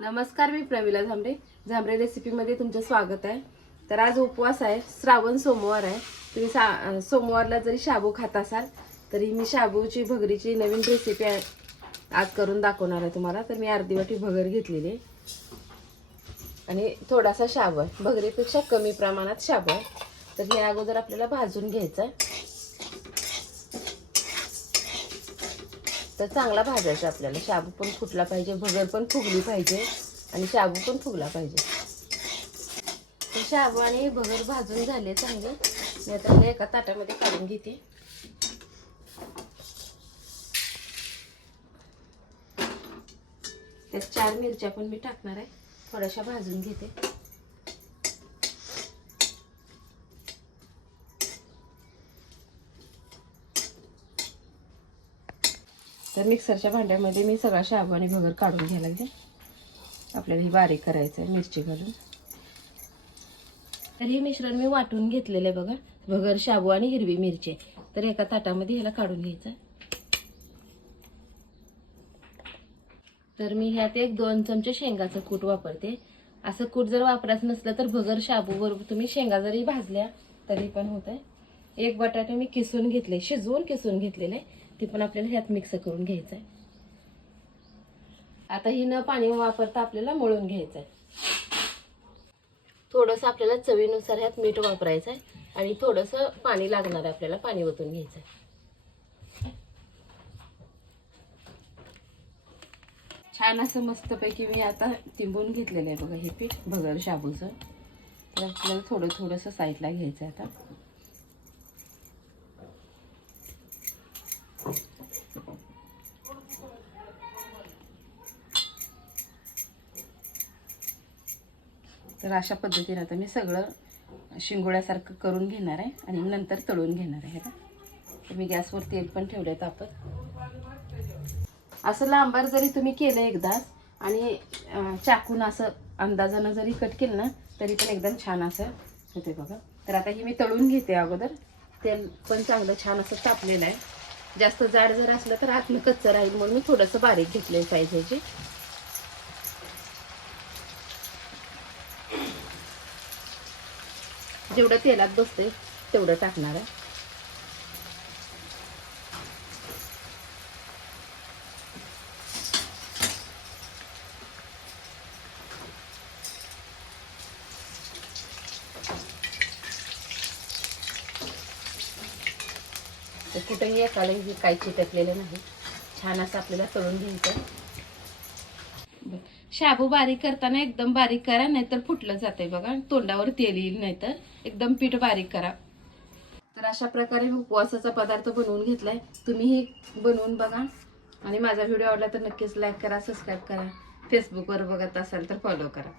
नमस्कार मी प्रमिला झांबरे. झांबरे रेसिपीमध्ये तुमचं स्वागत आहे. तर आज उपवास आहे. श्रावण सोमवार आहे. तुम्ही सा सोमवारला जरी शाबू खात असाल तरी मी शाबूची भगरीची नवीन रेसिपी आज करून दाखवणार आहे तुम्हाला. तर मी अर्धी वाटी भगर घेतलेली आहे. आणि थोडासा शाबू आहे. भगरीपेक्षा कमी प्रमाणात शाबू आहे. तर हे अगोदर आपल्याला भाजून घ्यायचं आहे. तर चांगला भाजायचा आपल्याला. शाबू पण फुटला पाहिजे भगर पण फुगली पाहिजे आणि शाबू पण फुगला पाहिजे. तर शाबू आणि भगर भाजून झाले चांगले. मी आता एका ताटामध्ये काढून घेते. त्यात चार मिरच्या पण मी टाकणार आहे. थोड्याशा भाजून घेते. तर मिक्सरच्या भांड्यामध्ये मी सगळा शाबू आणि भगर काढून घ्यायला लागते आपल्याला ही बारीक करायचं आहे मिरची घालून. तर हे मिश्रण मी वाटून घेतलेलं आहे बघा. भगर शाबू आणि हिरवी मिरची. तर एका ताटामध्ये ह्याला काढून घ्यायचं. आहे. तर मी ह्यात एक दोन चमचे शेंगाचं कूट वापरते. असं कूट जर वापरायचं नसलं तर भगर शाबू बरोबर तुम्ही शेंगा जरी भाजल्या तरी पण होत आहे एक बटाटे मी किसून घेतले शिजवून किसून घेतलेले. ते पण आपल्याला ह्यात मिक्स करून घ्यायचं आहे आता ही न पाणी वापरता आपल्याला मळून घ्यायचं आहे थोडंसं आपल्याला चवीनुसार ह्यात मीठ वापरायचं आहे आणि थोडंसं पाणी लागणार आहे आपल्याला पाणी ओतून घ्यायचं आहे छान असं मस्तपैकी मी आता तिंबून घेतलेलं आहे बघा हे पीठ भगर शाबूचं. तर आपल्याला थोडं थोडंसं साईडला घ्यायचं आहे आता. तर अशा पद्धतीने आता मी सगळं शिंगोळ्यासारखं करून घेणार आहे आणि नंतर तळून घेणार आहे ना तर मी गॅसवर तेल पण ठेवलं आहे तापत. असं लांबार जरी तुम्ही केलं एकदाच आणि चाकून असं अंदाजानं जरी कट केलं ना तरी पण एकदम छान असं होते बघा. तर आता ही मी तळून घेते अगोदर. तेल पण चांगलं छान असं तापलेलं आहे. जास्त जाड जर असलं तर आतलं कच्चं राहील म्हणून मी थोडंसं बारीक घेतलं साईज ह्याची जेवढं तेलात बसते तेवढं टाकणार आहे. तर कुठेही एकालाही काही चिटकलेलं नाही. छान असं आपल्याला तळून घ्यायचं. शाबू बारीक करताना एकदम बारीक करा नाहीतर फुटलं जाते बघा. तोंडावर तेल येईल नाहीतर एकदम पीठ बारीक करा. तर अशा प्रकारे उपवासाचा पदार्थ बनवून घेतलाय. तुम्हीही बनवून बघा. आणि माझा व्हिडिओ आवडला तर नक्कीच लाईक करा सबस्क्राईब करा. फेसबुकवर बघत असाल तर फॉलो करा.